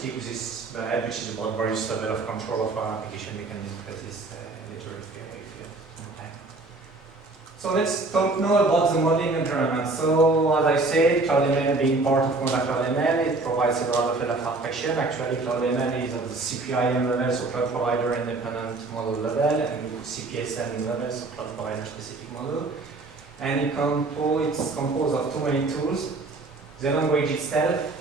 skip this ahead, which is about various level of control of our application. We can discuss this later if you have some time. So let's talk now about the modeling environment. So as I said, CloudML being part of MODACloud, it provides a lot of level of abstraction. Actually, CloudML is at the CPIM level, so cloud provider independent model level, and CPSM level, so cloud provider specific model. And it's composed of two main tools. The language itself,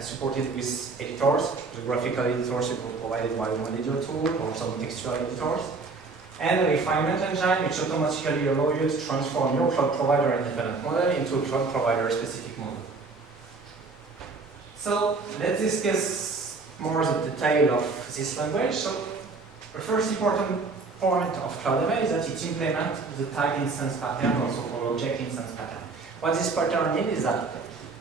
supported with editors, the graphical editors provided by the Manager tool or some textual editors, and a refinement engine which automatically allows you to transform your cloud provider independent model into a cloud provider specific model. So let's discuss more the detail of this language. So the first important point of CloudML is that it implements the type instance pattern, also called object instance pattern. What this pattern means is that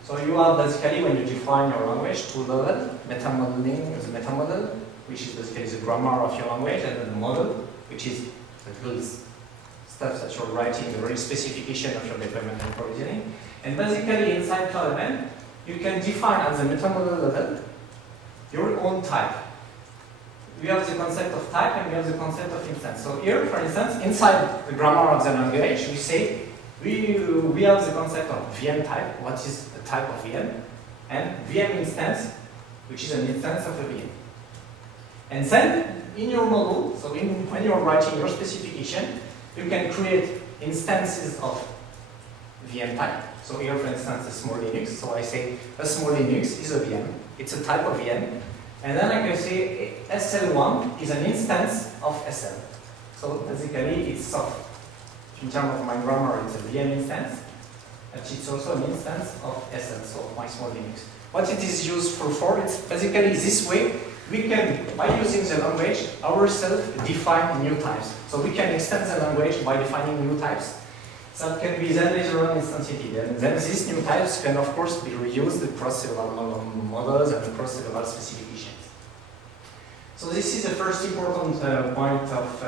so you have basically, when you define your language, two levels, meta modeling, the meta model, which is basically the grammar of your language, and then the model, which is the little stuff that you're writing, the very specification of your deployment and provisioning. And basically inside CloudML, you can define at the meta model level your own type. We have the concept of type and we have the concept of instance. So here, for instance, inside the grammar of the language, we say we have the concept of VM type, what is a type of VM, and VM instance, which is an instance of a VM. And then, in your model, so when you're writing your specification, you can create instances of VM type. So here, for instance, a small Linux. So I say a small Linux is a VM. It's a type of VM. And then I can say SL1 is an instance of SL. So basically, it's soft. In terms of my grammar, it's a VM instance, but it's also an instance of SL, so my small Linux. What it is useful for, it's basically this way, we can, by using the language, ourselves define new types. So we can extend the language by defining new types. That can be then later on instantiated. And then these new types can, of course, be reused across several models and across several specifications. So this is the first important point of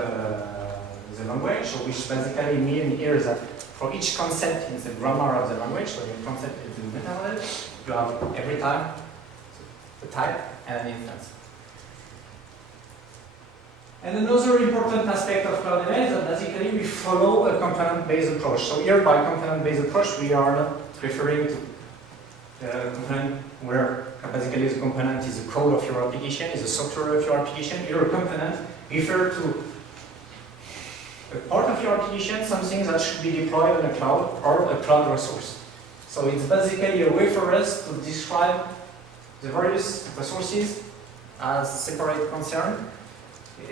the language, so which basically means here that for each concept in the grammar of the language, so your concept is the meta model, you have every time the type and an instance. And another important aspect of CloudML is that basically we follow a component-based approach. So here by component-based approach, we are not referring to a component where basically the component is the code of your application, is the software of your application. Here a component refers to a part of your application, something that should be deployed on a cloud or a cloud resource. So it's basically a way for us to describe the various resources as separate concern,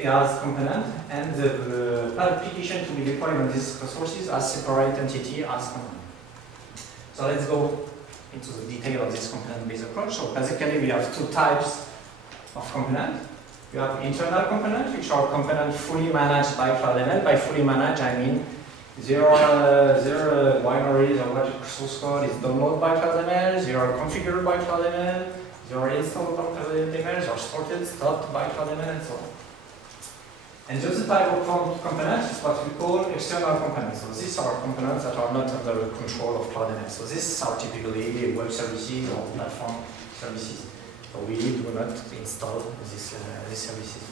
as component, and the application to be deployed on these resources as separate entity as component. So let's go into the detail of this component-based approach. So basically we have two types of component. You have internal components, which are components fully managed by CloudML. By fully managed, I mean their binaries or what source code is downloaded by CloudML, they are configured by CloudML, they are installed by CloudML, they are sorted, stopped by CloudML, and so on. And the other type of components is what we call external components. So these are components that are not under the control of CloudML. So these are typically web services or platform services. So we do not install these services.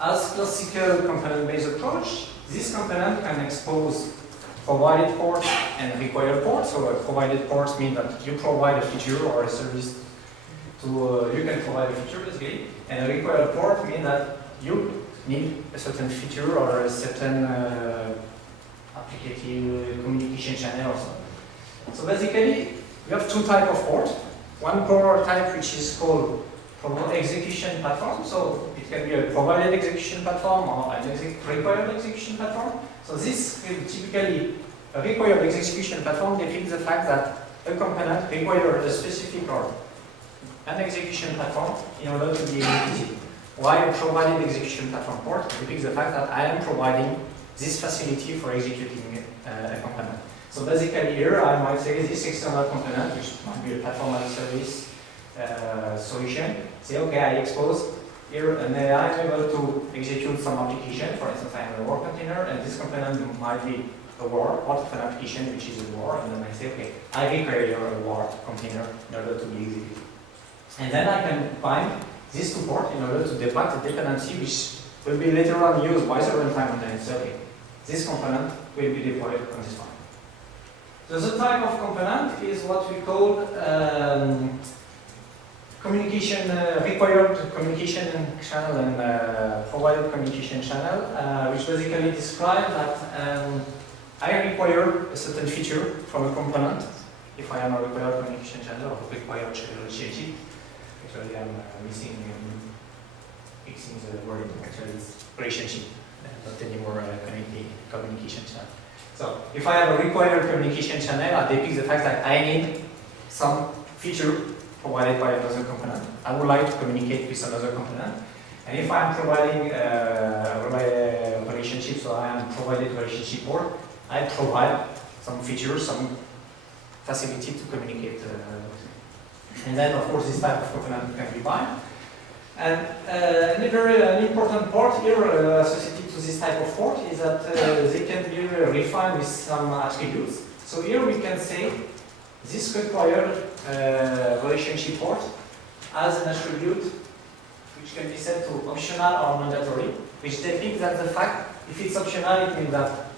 As classical component-based approach, this component can expose provided ports and required ports. So provided ports mean that you provide a feature or a service to, you can provide a feature basically, and a required port means that you need a certain feature or a certain applicative communication channel or something. So basically, we have two types of ports. One port type which is called execution platform. So it can be a provided execution platform or an required execution platform. So this is typically a required execution platform depicts the fact that a component requires a specific or an execution platform in order to be executed. While a provided execution platform port depicts the fact that I am providing this facility for executing a component. So basically here I might say this external component, which might be a platform as a service solution, say okay, I expose here and I'm able to execute some application. For instance, I have a war container and this component might be a war, part of an application which is a war, and then I say okay, I require a war container in order to be executed. And then I can bind this to port in order to deploy the dependency which will be later on used by the runtime, and then it's okay. This component will be deployed on this one. So the type of component is what we call communication, required communication channel and provided communication channel, which basically describe that I require a certain feature from a component. If I am a required communication channel or required relationship, actually I'm missing fixing the word. Actually, it's relationship, not anymore communication channel. So if I have a required communication channel, I depict the fact that I need some feature provided by another component. I would like to communicate with another component. And if I'm providing a relationship, so I am provided relationship port, I provide some features, some facility to communicate. And then, of course, this type of component can be bind. And an important part here associated to this type of port is that they can be refined with some attributes. So here we can say this required relationship port has an attribute which can be set to optional or mandatory, which depicts that the fact, if it's optional, it means that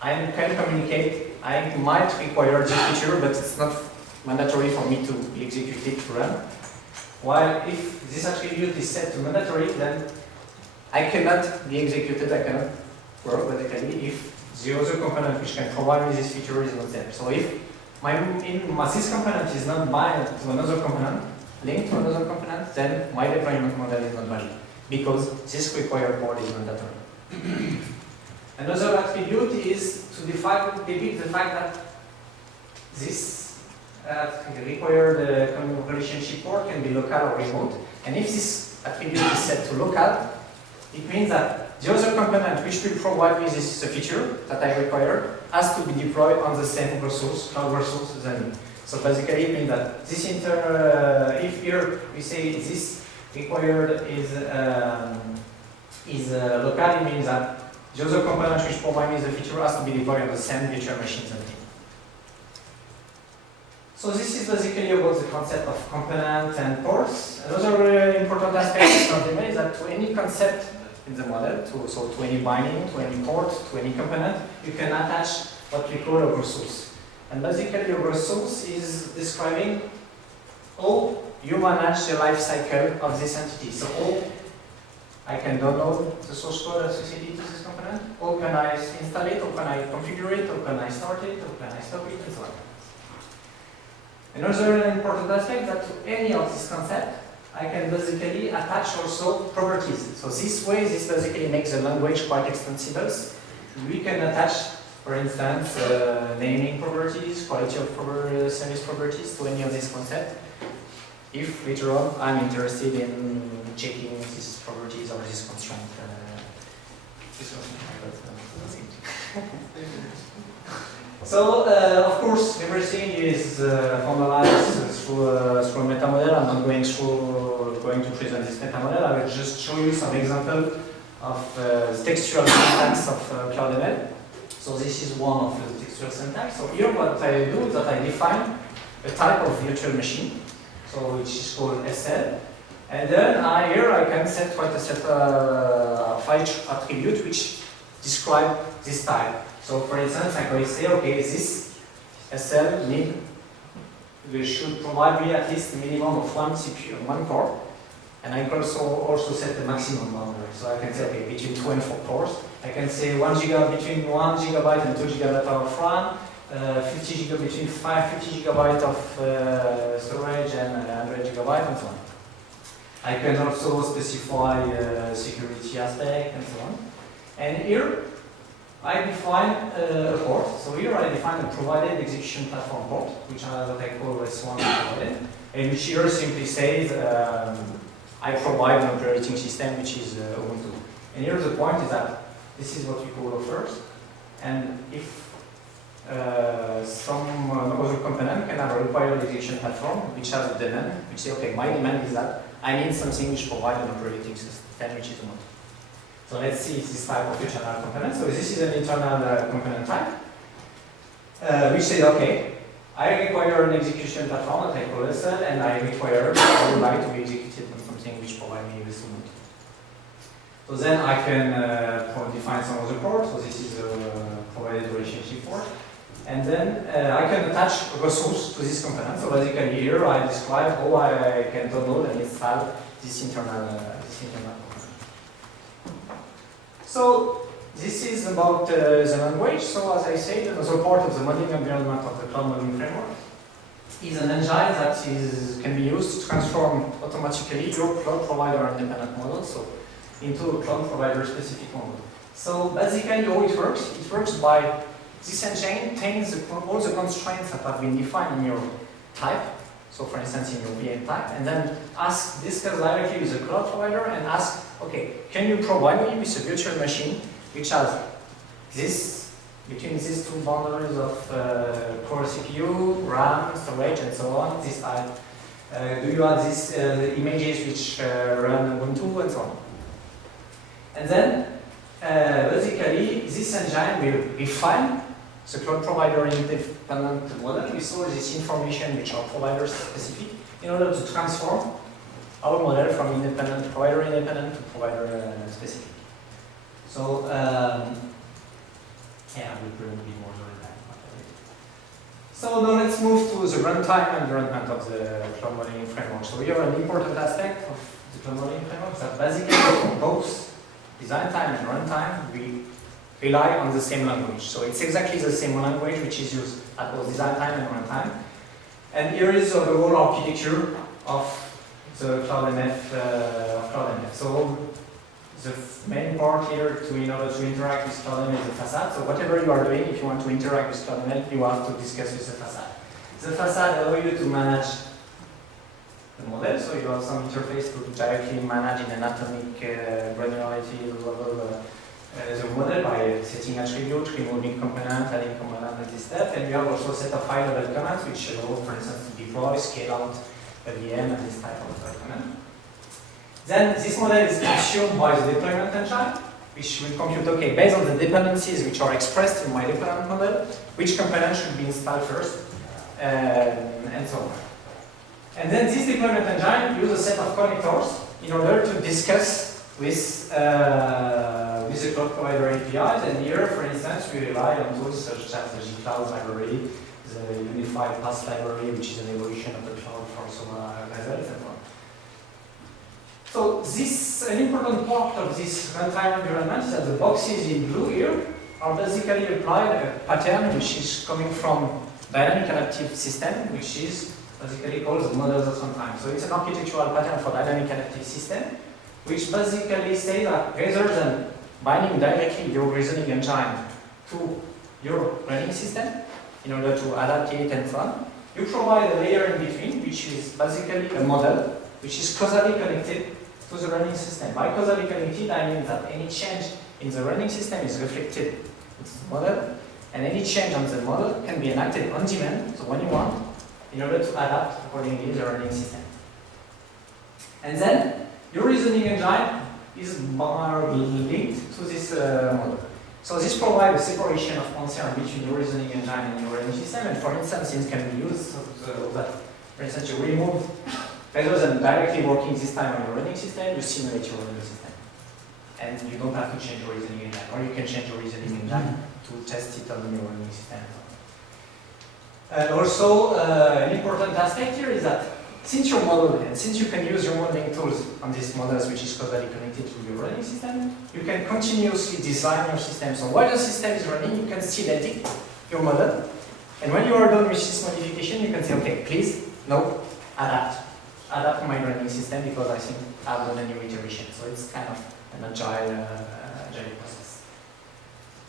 I can communicate, I might require this feature, but it's not mandatory for me to be executed to run. While if this attribute is set to mandatory, then I cannot be executed, I cannot work basically if the other component which can provide me this feature is not there. So if this component is not bind to another component, linked to another component, then my deployment model is not valid because this required port is mandatory. Another attribute is to depict the fact that this required relationship port can be local or remote. And if this attribute is set to local, it means that the other component which will provide me this feature that I require has to be deployed on the same resource, cloud resource than me. So basically it means that this if here we say this required is local, it means that the other component which provide me the feature has to be deployed on the same virtual machine than me. So this is basically about the concept of component and ports. Another important aspect of the model is that to any concept in the model, to any binding, to any port, to any component, you can attach what we call a resource. And basically a resource is describing how you manage the life cycle of this entity. So how I can download the source code associated to this component, how can I install it, how can I configure it, how can I start it, how can I stop it, and so on. Another important aspect that to any of this concept, I can basically attach also properties. So this way, this basically makes the language quite extensible. We can attach, for instance, naming properties, quality of service properties to any of these concepts. If later on I'm interested in checking these properties or this constraint. So, of course, everything is formalized through a meta model. I'm not going to present this meta model. I will just show you some example of the textual syntax of CloudML. So this is one of the textual syntax. So here what I do is that I define a type of virtual machine, so which is called SL. And then here I can set quite a set of attribute which describe this type. So for instance, I can say, okay, this SL should provide me at least a minimum of one CPU, one core, and I can also set the maximum boundary. So I can say, okay, between 2 and 4 cores. I can say between 1 gigabyte and 2 gigabyte of RAM, 50 gigabyte of storage and 100 gigabyte and so on. I can also specify security aspect and so on. And here, I define a port. So here I define a provided execution platform port, which I call S1 provided, and which here simply says I provide an operating system which is Ubuntu. And here the point is that this is what we call a first, and if some other component can have a required execution platform which has a demand, which say, okay, my demand is that I need something which provides an operating system which is Ubuntu. So let's see this type of internal component. So this is an internal component type, which says, okay, I require an execution platform that I call SL, and I would like to be executed on something which provides me with some. So then I can define some of the port. So this is a provided relationship port. And then I can attach a resource to this component. So basically here I describe how I can download and install this internal component. So this is about the language. So as I said, another part of the modeling environment of the cloud modeling framework is an engine that can be used to transform automatically your cloud provider independent model into a cloud provider specific model. So basically how it works by this engine contains all the constraints that have been defined in your type. So for instance in your VM type, and then discuss directly with the cloud provider and ask, okay, can you provide me with a virtual machine which has this, between these two boundaries of core CPU, RAM, storage, and so on, this type. Do you have these images which run Ubuntu, and so on. And then, basically, this engine will refine the cloud provider independent model with all this information which are provider specific in order to transform our model from provider independent to provider specific. So, yeah, we'll bring a bit more to that. So now let's move to the runtime and development of the cloud modeling framework. So here an important aspect of the cloud modeling framework is that basically for both design time and runtime, we rely on the same language. So it's exactly the same language which is used at both design time and runtime. And here is the whole architecture of the CloudMF. So the main part here in order to interact with CloudMF is the facade. So whatever you are doing, if you want to interact with CloudMF, you have to discuss with the facade. The facade allows you to manage the model, so you have some interface to directly manage in an atomic granularity level the model by setting attributes, removing component, adding component at this step, and you have also a set of high-level commands which allow, for instance, to deploy, scale out a VM and this type of command. Then this model is consumed by the deployment engine, which will compute, okay, based on the dependencies which are expressed in my deployment model, which component should be installed first, and so on. And then this deployment engine uses a set of connectors in order to discuss with the cloud provider APIs. And here, for instance, we rely on tools such as the MODAClouds library, the Unified Path library, which is an evolution of the cloud for some results, and so on. So an important part of this runtime environment is that the boxes in blue here are basically applied a pattern which is coming from dynamic adaptive system, which is basically called the models of runtime. So it's an architectural pattern for dynamic adaptive system, which basically says that rather than binding directly your reasoning engine to your running system in order to adapt it and so on, you provide a layer in between, which is basically a model which is causally connected to the running system. By causally connected, I mean that any change in the running system is reflected in the model, and any change on the model can be enacted on demand, so when you want, in order to adapt accordingly the running system. And then your reasoning engine is linked to this model. So this provides a separation of concern between your reasoning engine and your running system, and for instance, it can be used so that, for instance, you remove, rather than directly working this time on your running system, you simulate your running system. And you don't have to change your reasoning engine, or you can change your reasoning engine to test it on your running system. And also, an important aspect here is that since your model, and since you can use your modeling tools on these models, which is causally connected to your running system, you can continuously design your system. So while the system is running, you can still edit your model. And when you are done with this modification, you can say, okay, please, no, adapt my running system because I think I've done a new iteration. So it's kind of an agile process.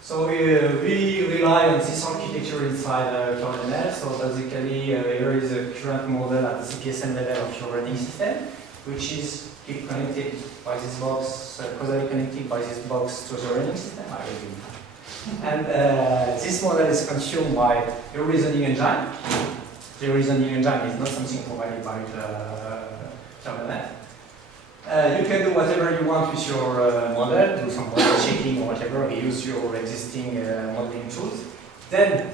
So we rely on this architecture inside CloudML. So basically, here is a current model at the CPSM level of your running system, which is keep connected by this box, causally connected by this box to the running system. And this model is consumed by your reasoning engine. The reasoning engine is not something provided by CloudML. You can do whatever you want with your model, do some model checking or whatever, use your existing modeling tools. Then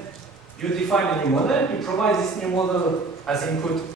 You define a new model, you provide this new model as input